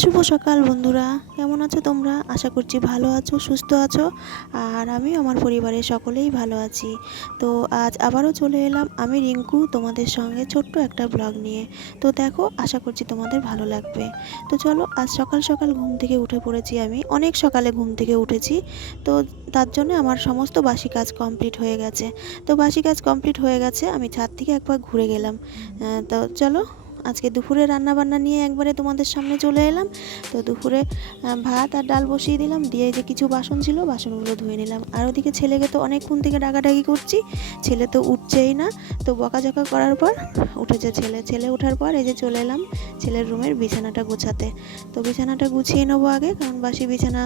শুভ সকাল বন্ধুরা। কেমন আছো তোমরা? আশা করছি ভালো আছো, সুস্থ আছো, আর আমি আমার পরিবারের সকলেই ভালো আছি। তো আজ আবারও চলে এলাম আমি রিঙ্কু তোমাদের সঙ্গে ছোট্ট একটা ব্লগ নিয়ে। তো দেখো, আশা করছি তোমাদের ভালো লাগবে। তো চলো, আজ সকাল সকাল ঘুম থেকে উঠে পড়েছি আমি। অনেক সকালে ঘুম থেকে উঠেছি। তো তার জন্য আমার সমস্ত বাসি কাজ কমপ্লিট হয়ে গেছে। তো বাসি কাজ কমপ্লিট হয়ে গেছে, আমি ছাদ থেকে একবার ঘুরে গেলাম। তো চলো আজকে দুপুরে রান্না বান্না নিয়ে একবারে তোমাদের সামনে চলে এলাম। তো দুপুরে ভাত আর ডাল বসিয়ে দিলাম, দিয়ে যে কিছু বাসন ছিল, বাসনগুলো ধুয়ে নিলাম। আর ওদিকে ছেলেকে তো অনেকক্ষণ থেকে ডাকাডাকি করছি, ছেলে তো উঠছেই না। তো বকাঝকা করার পর উঠেছে ছেলে। ছেলে ওঠার পর এই যে চলে এলাম ছেলের রুমের বিছানাটা গোছাতে। তো বিছানাটা গুছিয়ে নেব আগে, কারণ বাসি বিছানা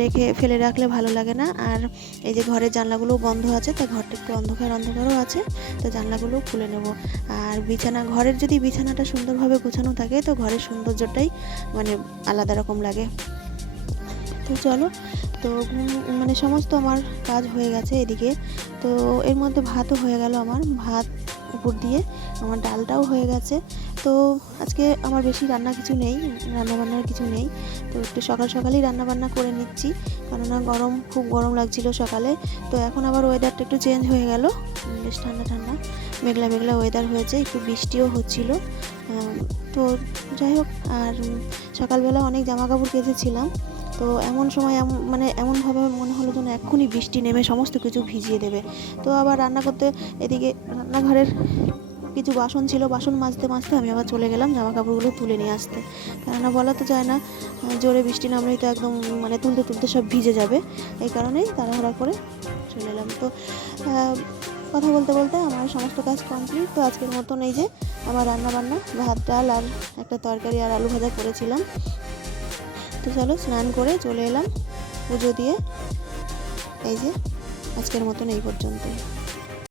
রেখে ফেলে রাখলে ভালো লাগে না। আর এই যে ঘরের জানলাগুলো বন্ধ আছে, তো ঘরটা একটু অন্ধকার অন্ধকারও আছে, তো জানলাগুলো খুলে নেব। আর বিছানা, ঘরের যদি বিছানাটা সুন্দরভাবে গোছানো থাকে, তো ঘরের সৌন্দর্যটাই মানে আলাদা রকম লাগে। তো চলো, তো মানে সমস্ত আমার কাজ হয়ে গেছে এদিকে। তো এর মধ্যে ভাতও হয়ে গেল আমার, ভাত উপর দিয়ে। আমার ডালটাও হয়ে গেছে। তো আজকে আমার বেশি রান্না কিছু নেই রান্না বান্নার কিছু নেই। তো একটু সকাল সকালেই রান্না বান্না করে নিচ্ছি, কেননা গরম, খুব গরম লাগছিল সকালে। তো এখন আবার ওয়েদারটা একটু চেঞ্জ হয়ে গেল। বেশ ঠান্ডা ঠান্ডা। মেঘলা মেঘলা ওয়েদার হয়েছে, একটু বৃষ্টিও হচ্ছিল। তো যাই হোক, আর সকালবেলা অনেক জামা কাপড় কেচেছিলাম। তো এমন সময় মানে এমনভাবে মনে হলো যেন এক্ষুনি বৃষ্টি নেমে সমস্ত কিছু ভিজিয়ে দেবে। তো আবার রান্না করতে এদিকে রান্নাঘরের কিছু বাসন ছিল, বাসন মাজতে মাজতে আমি আবার চলে গেলাম জামা কাপড়গুলো তুলে নিয়ে আসতে। কেননা বলা তো যায় না জোরে বৃষ্টি নামলেই তো একদম মানে তুলতে তুলতে সব ভিজে যাবে। এই কারণেই তাড়াহুড়া করে চলে এলাম। তো কথা বলতে বলতে আমার সমস্ত কাজ কমপ্লিট তো আজকের মতন এই যে আমার রান্না বান্না ভাত, ডাল আর একটা তরকারি আর আলু ভাজা করেছিলাম। তো চলো স্নান করে চলে এলাম পুজো দিয়ে। এই যে আজকের মতন এই পর্যন্তই।